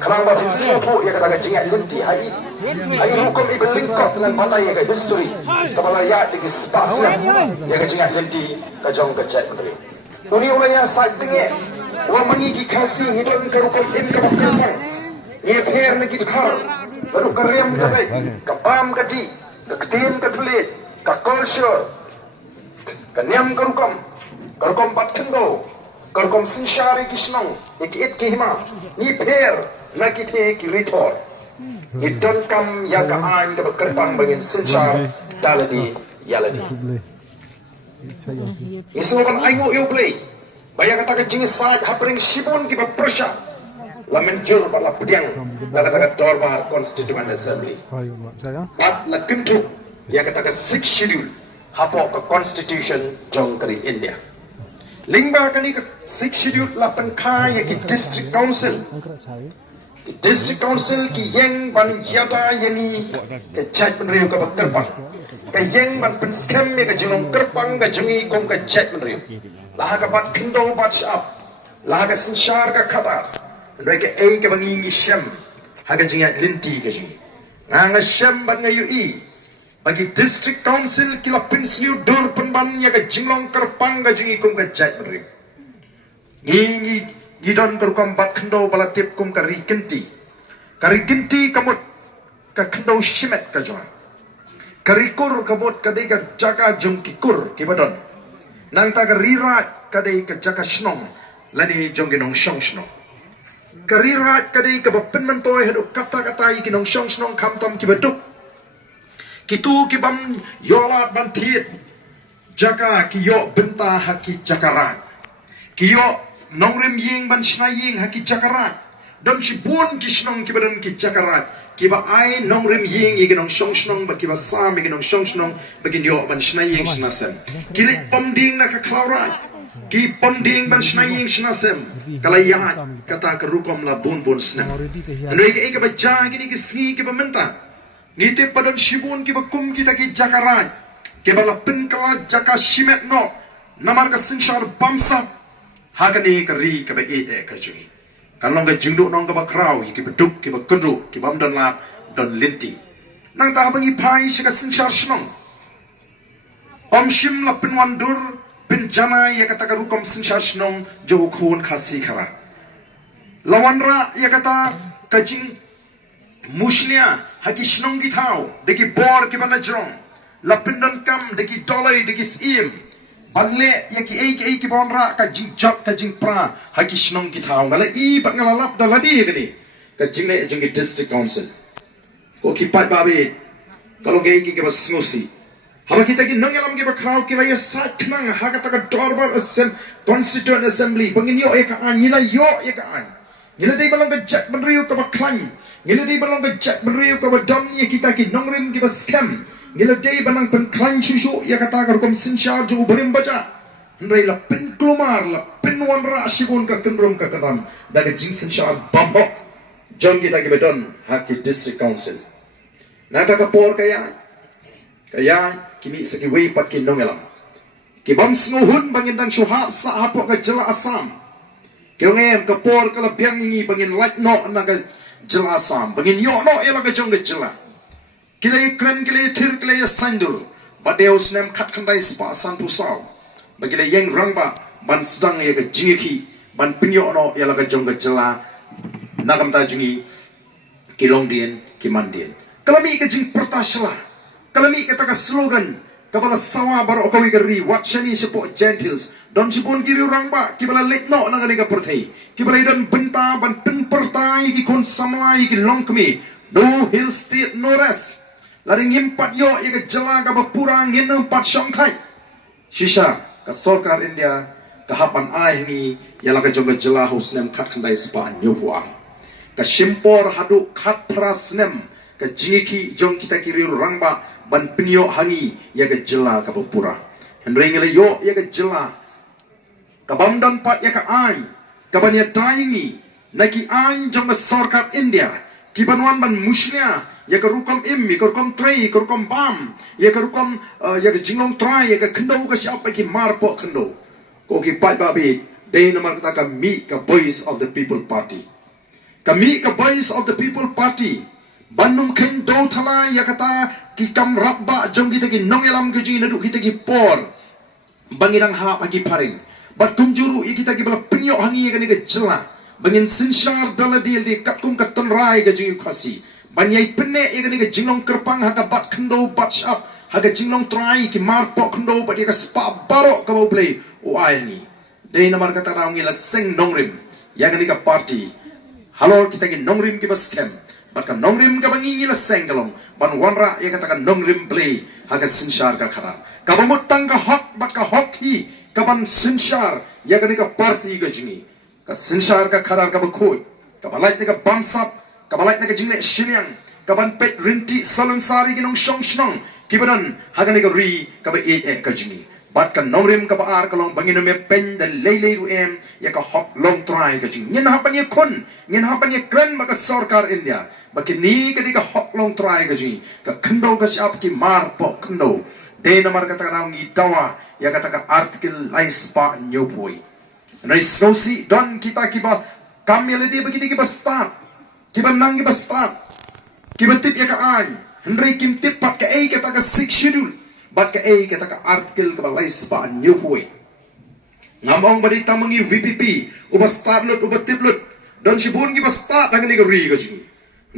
Kerang babi suatu ia kata jingat lenti hai hukum ibn lingkop dengan patai ia history kepala ya di spasial ia jingat lenti kajong kecek menteri. Tuni oleh yang saat dengek wa mengigi kasih hidon ke hukum im ke bakal ia pher nak kar baru kerem ke baik ke pam ke di ke ketim ke tulit ke culture ke niam ke hukum bat kendo ke hukum sinsyari kisnong ikit kihma ni pher nak kita kiritor idon kam ya ka an ke berkerbang bangin sinsyar daladi yaladi isukan aingo yo play bayang kata jenis saat hapering sibun ki bersya la menjur bala pediang la kata dorbar constituent assembly bat la kentu ya kata 6 schedule hapok ke constitution jongkari India lingba kani ke 6 schedule la penkai ya ki district council ki yang ban yata yani ke chat penriu ke berkerbang ke yang ban penskem ke jengong kerbang ke jengi kom ke chat penriu lah ka bat kendo bat shap lah ka sinshar ka khatar mereka ke bangi shem ha ka jinga linti ke jingi nga shem ban ngayu i bagi district council kila pensliu dur penban ya ka jinglong kerbang ka jingi kom ka chat penriu ngi gidon kerkom bat kendo bala tip kum kari genti kamut ka kendo shimet ka jwa kari kur kabut kadai ka jaka jung ki kur ki badon nang ta kari rat kadai ka jaka shnong lani jong ginong shong shnong kari rat kadai ka bapen mentoy hadu kata-kata ginong shong shnong kam tam ki baduk kitu ki bam yolat ban thiet jaka ki yo benta haki jakarat ki yo nongrim ying ban shna ying haki jakarat dom si bun ki shnong ki badan ki jakarat ki ba ai nongrim ying igi nong shong shnong ba ki ba sam igi nong shong shnong bagin yo ban shna ying shna sem ki le pom ding na ka klaurat ki pom ding ban shna ying shna sem kala ya kata ka rukom la bun snem noi ke ba ja ki sngi ki ba menta ngite padon shibun ki ba kum ki ta ki jakarat ki ba la pin kala jaka shimet no namar ka sinshar bamsa hakani kari ka ba e ka jungi kalong ka jingdu nong ka ba kraw ki beduk ki ba kudu ki bam don la don linti nang ta bangi pai shi ka sinshar shnong om shim la pin wandur pin jana ya kata ka rukom sinshar shnong jo khun khasi khara lawanra ya kata ka jing muslia haki shnong gi thau de ki bor ki bana jrong la pin don kam de ki dolai de ki sim bangle ya ki ki bonra ka jing jok ka jing pra haki shnong ki thau ngala i bat ngala lap da ladi gani ka jing le jing district council ko ki pat babe kalau ki bas ngusi haba kita ki nongelam ki ba kraw ki ba ya sat knang ha ka ta ka dorbar constituent assembly bangin yo e ka an nila yo e ka an nila dei balong ka chat benriu ka ba klan nila dei balong ka chat benriu ka ba dom ye kita ki nongrim ki ba scam ngila day banang pen klan shushu ya kata ka rukom sinshar jo berim baca ndrai la pen klumar la pen wanra shibun ka kendrom ka kanam daga jing sinshar bambok jong kita ki bedon haki district council nata ka por kaya kimi seki wei pat ki nongelam ki bam smuhun bangin dang shuha sa hapok ka jela asam kyongem ka por ka la biang ngi bangin light no na ka jela asam bangin yo no ela ka jong ka jela kilai kren kilai thir kilai sandur badeu snem khat khandai spa santu saw bagile yeng rangba ban sedang ye ka jingi ban pinyo no ya la ka jong ka jela nagam ta jingi kilong dien kimandien kalami ka jing pertasla kalami ka ta slogan kabala sawa baro ko wigari wat shani sepo gentles don sipun kiri rangba kibala let no nangani ka perthai kibala don benta ban pin pertai ki kon samlai ki longkmi no hill state no rest laring impat yo ika jela ka bapura ngin empat syong thai shisha ka sarkar India ka hapan ai ni yala ka jong jela husnem khat khandai spa nyuwa ka shimpor hadu khat prasnem ka jiki jong kita kiri rangba ban pinyo hangi ya ka jela ka bapura hendring yo ya ka jela ka bamdan pat ya ka ai ka banya taingi naki ai jong sarkar India kibanwan ban muslia ya ka rukom im ya ka rukom trei ka rukom bam ya ka rukom ya ka jinglong trai ya ka kendo ka siapa ki marpo kendo ko ki pat babi dei namar kata ka mi ka voice of the people party Kami ke Voice of the People Party Bandung ken do thala ya kata ki kam rabba jong kita ki nongelam ke jing nadu kita ki por bangirang ha pagi paring bat kumjuru i kita ki bala penyo hangi ka ni ke jela bangin sinshar dala deal di kapkum ka tonrai ke jing khasi banyai penne i ka ni ke jinglong kerpang ha ka bat khndo bat shap ha ka jinglong trai ki mar po khndo bat ka spa baro ka bau play o ai ni dei namar kata raungi la seng nongrim ya ka ni ka party halo kita ki nongrim ki bas kem Baka nongrim ka bangingi la senggalong ban wanra ya katakan nongrim play haga sinshar ka kharar kabamutang ka hok bat ka hok hi kaban sinshar ya ka ni ka party ka jingi ka sinshar ka kharar ka bakhoy ka balait ni ka bamsap ka balait ni ka jingle shiliang kaban pet rinti salon sari ginong shong shnong kibanan haga ni ka ri ka ba ka jingi bat ka nongrim ka baar kalong bangin me pen da lele ru em ya ka hok long try ka jing ngin hapan ye kon ngin hapan ye kren ba ka sarkar india bakini ka di ka hok long try ka jing ka khndo ka shap ki mar po khndo de namar ka ta ngi tawa ya ka ta ka article lais pa nyopoi nai snosi don kita ki ba kamele de bakini ki ba start ki ba nang ki ba start ki ba tip ya ka an hendrai kim tip pat ka e ka ta ka six schedule bat ka ay kata ka article ka balay pa new boy ngamong balita mangi VPP uba start lot uba tip lot don sibun ki ba start ang ni ka ri ka jing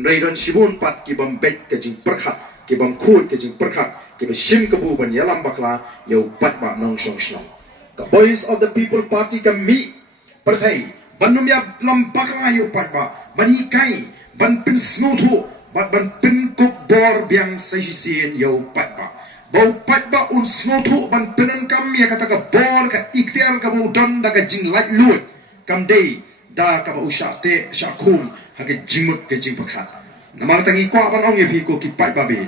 ndai don sibun pat ki bam bet ka jing perkhat ki bam khut ka jing perkhat ki ba shim ka bu ban yalam bakla yo bat ba nong shong shong ka Voice of the People Party ka mi perthai banum ya lam bakla yo pat ba bani kai ban pin snow thu bat ban pin kuk bor biang sahisian yo pat ba bau pat ba un snotu ban tenen kam ya kata ka bor ka ikhtiar ka bau don da ka jing light lut kam dei da ka bau sha te sha khum ha ka jingmut ka jing pakhat namar tangi kwa ban ong ye fi ko ki pat ba be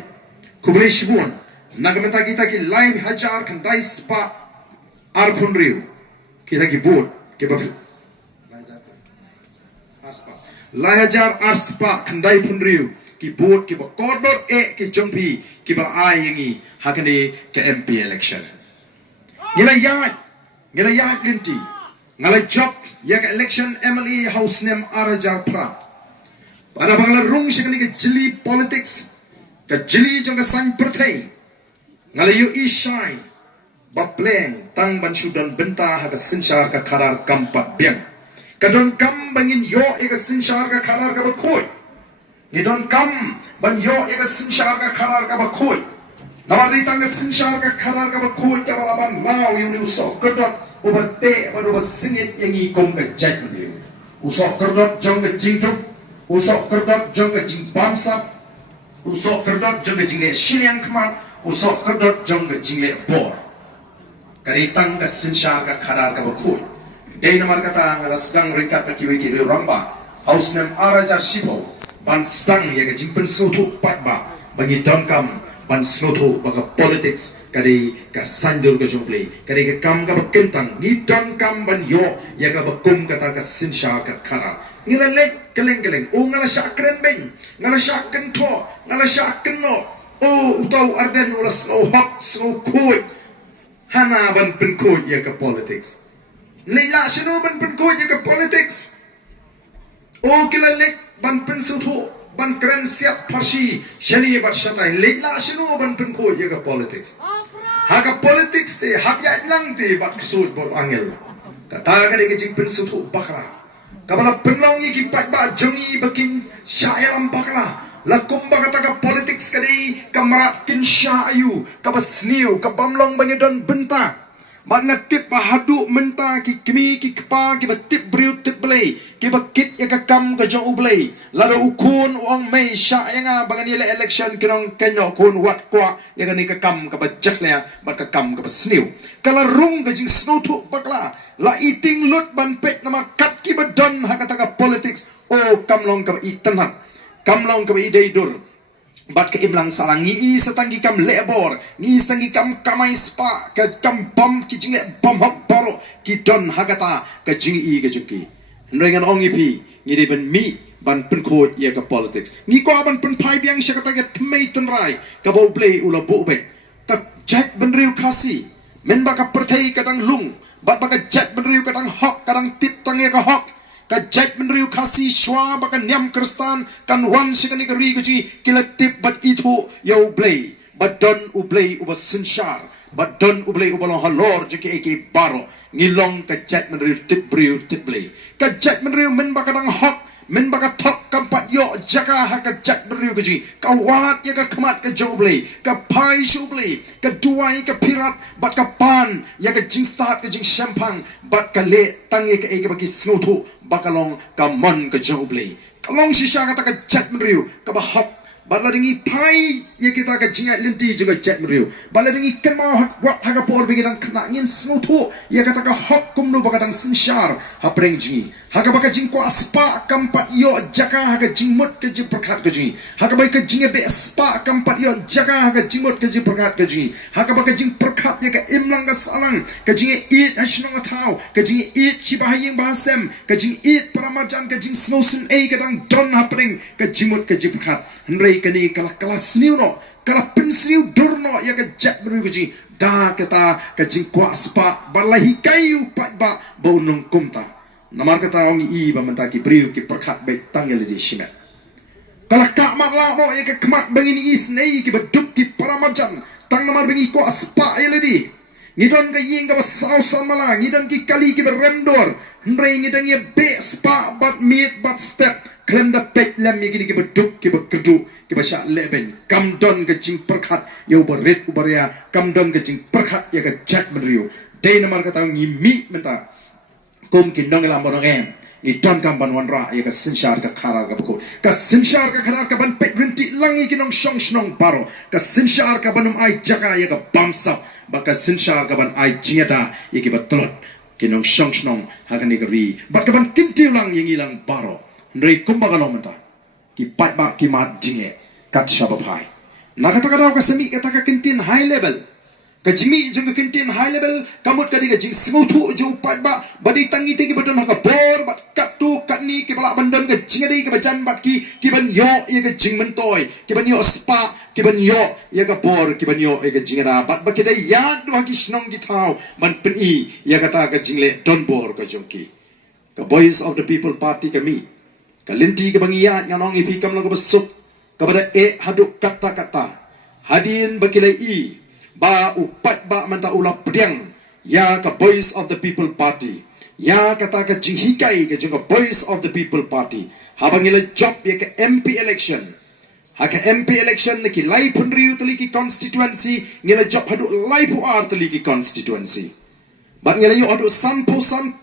kubre shibun nagamenta kita ki live hajar kan dai spa ar phun riu kita ki bot ke ba lai hajar ar spa kan dai phun riu ki bot ki ba kodor e ki jongpi ki ba ai yangi hakane ke MP election ngila ya linti ngala job ya ke election MLA house name arajar pra para bangla rung shikani ke jili politics ka jili jong ka san perthai ngala yu ishai ba pleng tang ban sudan benta ha ka sinshar ka kharar kampat biang kadon kam bangin yo e ka sinshar ka kharar ka ba khoi ni don kam ban yo e ka sinshar ka kharar ka ba khoi namari tang ka sinshar ka kharar ka ba khoi ka ba ban mau yu ni so kadot ubate ba do singit yangi kom ka jai mudri usok kadot jong ka jingtuk usok kadot jong ka jing bamsap usok kadot jong ka jingle shiliang kman usok kadot jong ka jingle bor kari tang ka sinshar ka kharar ka ba khoi dei namar kata ngala sedang ringkat ka kiwi ki ramba house name araja shipo ban stang ya ka jingpen sotu patba bagi dongkam ban sotu baga politics kari ka sandur ka jomple kari ka kam ka bakentang ni dongkam ban yo ya ka bakum kata ka sinsha ka khara ngila lek keleng o ngala syakren ben ngala syaken to ngala syaken no o utau arden ora so hak so koi hana ban pen koi ya ka politics leila sino ban pen koi ya ka politics o kila lek ban pen sutu ban keren siap pasi shani bat shatai leila sino ban pen ko ye ka politics ha ka politics te hak ya lang te bat ksut bor angel kata ka de jing pen sutu bakra ka bala penlong ki pat ba jongi bakin syairam bakra lakum ba kata ka politics ka de kamrat kin syayu ka basniu ka bamlong bani don benta bat ngatip bahadu menta ki kimi ki kpa ki batip briu tip blay ki bakit ya ka kam ka jong ublay lado ukun uang mei sya yang bangani le election kinong kenyo kun wat kwa ya ni ka kam ka bajak le bat ka kam ka basniu kala rung ka jing snow tu bakla la eating lut ban pet nama kat ki badon ha kata ka politics o kamlong ka itan kamlong ka idei dur bat ke imlang salang ngi satanggi kam lebor ngi sangi kam kamai spa ke kam bam ki jingle bam hok baro ki don hagata ke jingi ke juki nrengan ongi pi ngi de ben mi ban pen khot ye ka politics ngi ko ban pen pai biang shakata ke tmei ton rai ka bo play ula bo be ta jack ben riu khasi men ba ka perthai kadang lung bat ba ka jack ben riu kadang hok kadang tip tang ye ka hok ka jet menriu kasi shwa bakan nyam kristan kan wan sikani ka ri gaji kilaktif bat itu yo blay badon ublay uba sinshar badon ublay ubalong halor jeki eki baro ngilong ka jet menriu tip blay ka jet menriu men bakadang hok men baka tok kampat yo jaga ha ka jet menriu gaji ka wat ya ka khamat ka joblay ka pai joblay ka duai ka pirat bat ka pan ya ka jing start ka jing champang bat ka le tang ya ka eki baki snotu bakalong ka mon ka joblay kalong shisha ka ta ka jet menriu ka ba hok baladingi pai ya kita ka jinga linti juga jet meriu baladingi kema wat haga por biginan kena ngin snutu ya kata ka hok kumnu bakadang sinshar hapreng jingi haga baka jing ko aspa kampat yo jaka haga jingmut ke jing perkat ke jingi haga baka jinga be aspa kampat yo jaka haga jingmut ke jing perkat ke jingi haga baka jing perkat ya ka imlang ka salang ka jinga eat hashnong atau ka jinga eat shibahaying bahasem ka jinga eat paramajan ka jing snosin e kadang don hapreng ka jingmut ke jing perkat Henry kani kala kelas niu no kala pensriu durno ya ka jet meru gaji da kata ka jing kwa spa balahi kayu pat ba bonung kumta namar kata ongi i ba mentaki briu ki perkat baik tanggal di shimet kala ka matla no ya ka kemat bangini isnei ki beduk ki paramajan tang namar bengi kwa spa ya ledi ngidon ka ying ka sausan mala ngidon ki kali ki berendor Henry ngidon ya be spa bat meet bat step klem da pek lem mi gini ki beduk ki bekerdu ki basya leben kamdon ke jing perkat ya ubarit ubaria kamdon ke jing perkat ya ke jet menriu day namar kata ngi mi menta kum ki dong lam bodong em ni don kam ban wan ra ya ke sinshar ka kharar ka bako ka sinshar ka kharar ka ban pek rinti langi ki nong shong shnong baro ka sinshar ka banum ai jaka ya ka bamsap baka sinshar ka ban ai jingata ya ki batlot ki nong shong shnong hakan ni ka ri bak ka ban kinti lang yang ilang baro Ndrei kumbaga lomenta ki pat ba ki mat jinge kat shabapai nakata kata ka semi kata ka kintin high level ka jimi jung kintin high level kamut kadi ka jing smutu ju pat ba badi tangi te ki badon ka bor bat kat tu kat ni ki bala bandon ka jinge dei ka bajan bat ki ban yo ye ka jing mentoy ki ban yo spa ki ban yo ye ka bor ki ban yo ye ka jinge da bat ba ki dai ya do ha ki snong ki thau man pen i ye kata ka jingle don bor ka jongki ka voice of the people party ka mi kalinti ke bangia nyanong ifi kam lagu besuk kepada haduk kata-kata hadin bakilai i ba upat ba manta ula pediang ya ke voice of the people party ya kata ke jinghikai ke juga voice of the people party habangila job ya ke MP election ha ke MP election ki lai punriu tali ki constituency ngila job haduk lai puar tali ki constituency Bat ngela yo adu san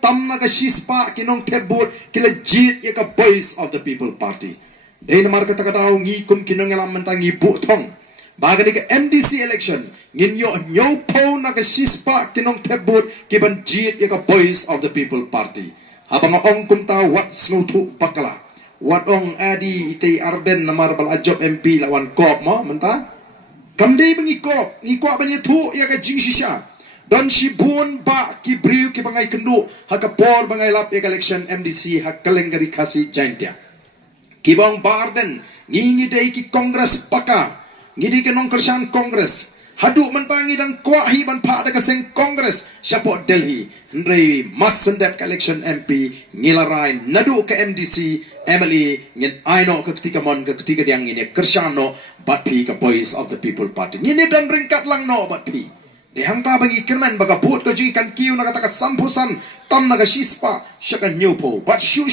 tamna ka shispa kinong tebut kila jit ya ka voice of the people party. Dei namar kata kata ngi kum kinong ngela mentangi butong. Baga ni ka MDC election ngin yo nyopo na ka shispa kinong tebut kiban jit ya ka voice of the people party. Abang ong kum ta wat snutu bakala. Wat ong adi ite arden namar bal ajob MP lawan kop mo menta. Kamdei bengi kop banya tu ya ka jing shisha. Dan si bun ba ki briu ki bangai kendu haka por bangai lap ek election MDC hak kalengari kasi jantia ki bang barden ngingi dei ki kongres paka ngidi ke nong kersan kongres hadu mentangi dan kuahi ban pa ada kaseng kongres siapa Delhi Henry masendep ke election MP ngilarai nadu ke MDC Emily ngin aino ke ketika mon ke ketika diang ini kersano batpi ke voice of the people party ngini dan ringkat lang no batpi Dehang ta bagi kerman baga put ka ji kan kiu na kata ka sampusan tam na ka shispa syakan nyupo bat shu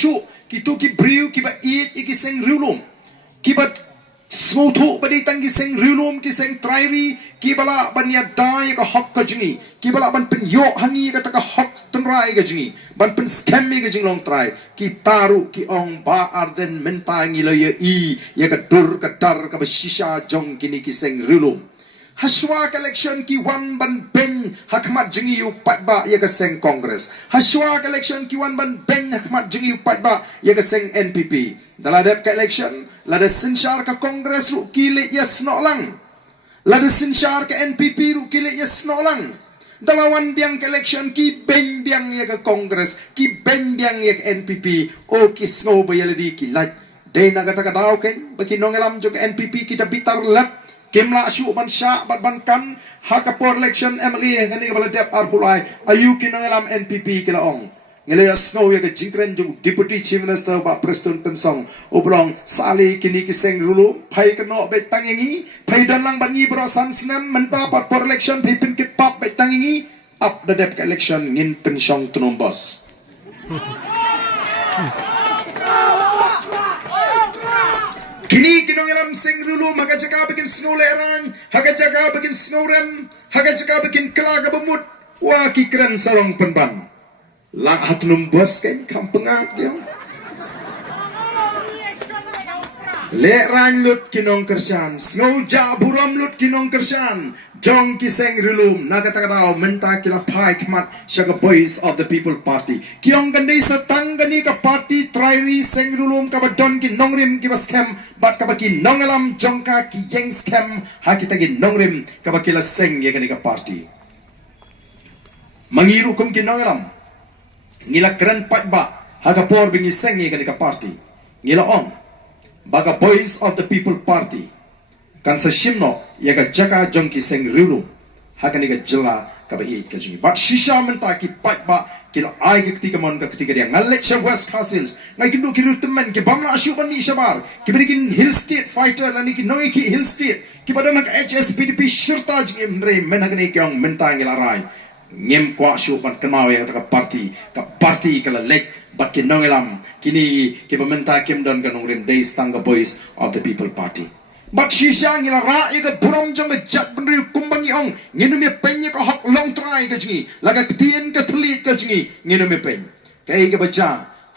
kitu ki briu ki ba eat iki seng riulum ki ba smutu ba di tangi seng riulum ki seng trairi ki bala ban ya dai ka hok ka jingi ki bala ban pen yo hangi ka ta ka hok tenrai ka jingi ban pen scam ka jing long try ki taru ki ong ba arden mentangi lo ya i ya ka dur ka dar ka ba shisha jong kini ki seng riulum Haswa election ki wan ban ben hakmat jengi upat ba ya keseng kongres. Haswa election ki wan ban ben hakmat jengi upat ba ya keseng NPP. Dalam dep election lada sinshar ka kongres ru kile yes no lang. Lada sinshar ka NPP ru kile yes no lang. Dalawan biang election ki ben biang ya ka kongres ki ben biang ya ka NPP o ki snow ba yaladi ki lat. Day na kata daw ken bagi nongelam jo ka NPP kita bitar lap Kimla asyuk ban syak bat ban kan haka por election MLA ngani bala dep ar hulai ayu kinangalam NPP kila ong ngilaya snow ya ke jingkren jung deputy chief minister ba Preston Pensong oblong sali kini kiseng rulu pai keno be tangingi pai dan lang bangi bro sam sinam menta pat for election pai pin ke pap be tangingi up the dep election ngin pensong tunombos kini kinong ilam sing rulu maga jaga bikin snow lerang haga jaga bikin snow rem haga jaga bikin kelaga bemut wa kikran sarong penban lah hat numbos kan kampengat dia lerang lut kinong kersan snow ja buram lut kinong kersan jong kiseng rulum nagatakadaw menta kila pai kmat syaga boys of the people party kiong gandai satang gani ka party trairi seng rulum ka badon ki nongrim ki baskem bat ka baki nongalam jongka ki yeng skem hakita ki nongrim ka bakila seng ye gani ka party mangiru kum ki nongalam ngila keren patba haga por bingi seng ye gani ka party ngila ong baga boys of the people party kan sa shimno yaga jaka jongki seng rilu haga niga jela ka ba ka jingi but shisha menta ki patba kila ai ki ketika mon ka ketika dia ngalet sha west castles ngai kindu kiru temen ki bamla asyu ban ni shabar ki berikin hill state fighter lani ki noi ki hill state ki badana ka HSPDP shirta jingi mre men haga ni kyong menta ngila rai ngem kwa shu ban kenau yang ka party kala lek bat ki nongelam kini ki pementa kim don ka nongrim dei stanga boys of the people party bat shisha ngila ra ega buram jong jat benri kumban yong nginu me penye ka hak long try ka jingi laga ketien ka tlit ka jingi nginu me pen kai ka baca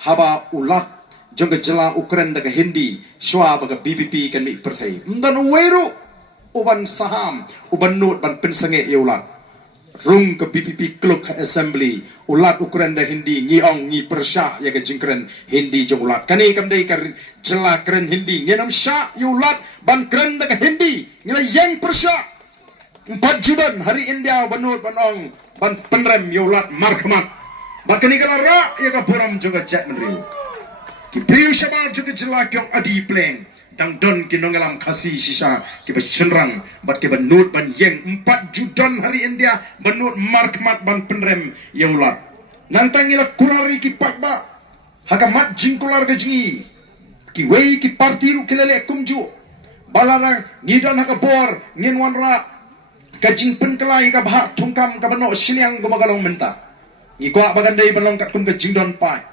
haba ulat jong jela ukren daga hindi shwa baga BBP kan mi perthai mdan weru uban saham uban nut ban pensange yulat rung ke PPP Kluk Assembly ulat ukuran dah Hindi ngi ong ngi persya ya ke jingkren Hindi jong ulat kani kamdai kar jela keren Hindi ngenam sya ulat ban keren dah Hindi ngila yang persya 4 juban hari India banut banong ban penrem ulat markmat ban kani kala ra ya ka puram juga chat menriu ki priu syaba juga jela kyong adi pleng dang don kinongalam kasi sisa ki bercenrang bat ki benut ban yeng 4 judan hari India benut markmat ban penrem yaulat nantangila kurari ki pakba hakamat jingkular gajingi ki wei ki partiru kilele kumju balara ngidon hakabor nginwanra kajing penkelai ka bah tungkam ka beno siliang gumagalong menta ngikwa bagandai balongkat kum kajing don pai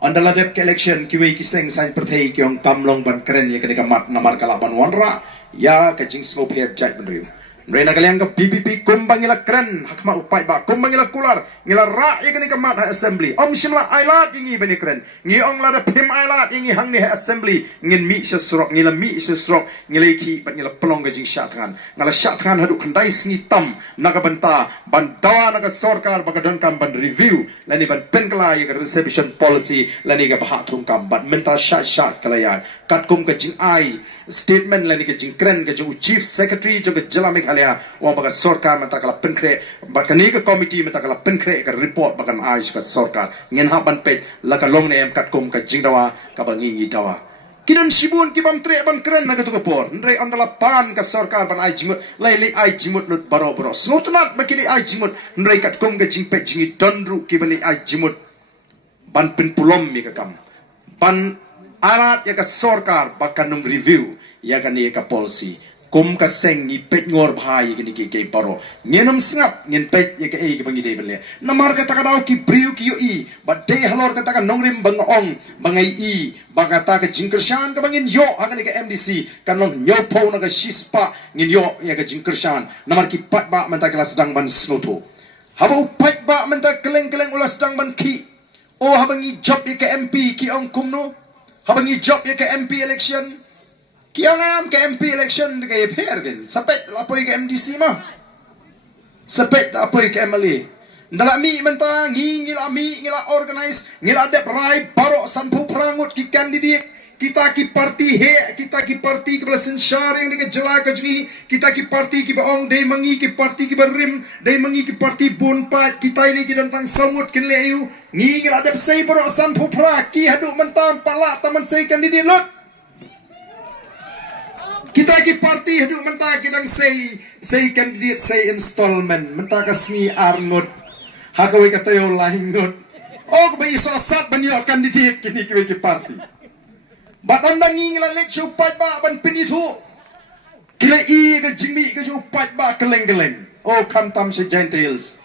andala dep election kiwe kiseng sain perthai kyong kamlong ban keren ya kenika mat namar kalaban wanra ya kajing smoke head jai benriu Rena kalian ke PPP kumbangila keren hakma upai ba kumbangila kular ngila ra ya kenika mat assembly om shimla ailat ingi beni keren ngi ong la pim ailat ingi hang ni assembly ngin mi sesrok ngila mi sesrok ngileki bat ngila pelong gajing syatkan ngala syatkan hadu kandai singi tam naga benta bandawa naga sarkar bagadon kam ban review lani ban penkla ya reception policy lani ga bahat tum kam bat menta syat kalayan kat kum gajing ai statement lani gajing keren gajing chief secretary jo gajala meghalaya wa baga sarkar menta kala penkre bakani ka committee menta kala penkre ka report bagan ai ka sarkar ngin ha ban pet la ka long ne em kat kum gajing dawa ka bangi dawa kinon sibun ki bam tre ban keren naga to kapor ndre andala pan ka sarkar ban ai jimut lai ai jimut lut baro smutnat bakili ai jimut ndre kat kum gajing pet jingi donru ki bali ai jimut ban pin pulom mi ka kam ban alat ya ka sarkar bakanum review ya kan ya ka policy kum ka sengi pet ngor bhai gini ke paro ngenam snap ngen pet ya ka e ki bangi de bele namar ka takadaw ki briu ki yo i but day halor ka taka nongrim bangong bangai i bagata ka jingkershan ka bangin yo hagan ka MDC kanong nyo po na ka shispa ngin yo ya ka jingkershan namar ki pat ba menta kala sedang ban snoto haba upat ba menta keleng-keleng ulas sedang ban ki o habangi job ya ka MP ki ong kumno habangi job ya ka MP election kiangam ke MP election ke pergen sapet apoi ke MDC mah sapet apoi ke MLA ndala mi menta ngila mi ngila organize ngila dep rai baro sanpu prangut ki candidate kita ki parti he kita ki parti ke belasan sharing ke jela ke jni kita ki parti ki baong dei mangi ki parti ki berim dei mangi ki parti bonpat kita ini ki tentang samut kin leu ngila dep sei baro sanpu pra ki hadu mentam pala taman sei candidate lot kita ki parti hidup mentah kidang say candidate say installment mentah kasmi arngot hakawi katayo lahingot Oh, ba iso asat ban yo candidate kini ki party. Bat andang ngingla lek chupat ba ban pinitu. Kila i ke jingmi ke chupat ba keleng-keleng. Oh, kam tam se gentiles.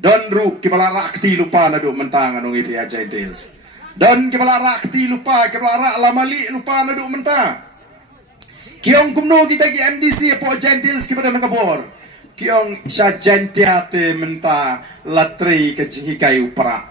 Don ru kibala rakti lupa na do mentang anong ipia gentiles. Don kibala rakti lupa kibala lamali lupa na do mentang. Kiong kumno kita ki NDC po gentiles kibada nagabor. Kiong siya gentiate menta latri ke jinghi kayu pra.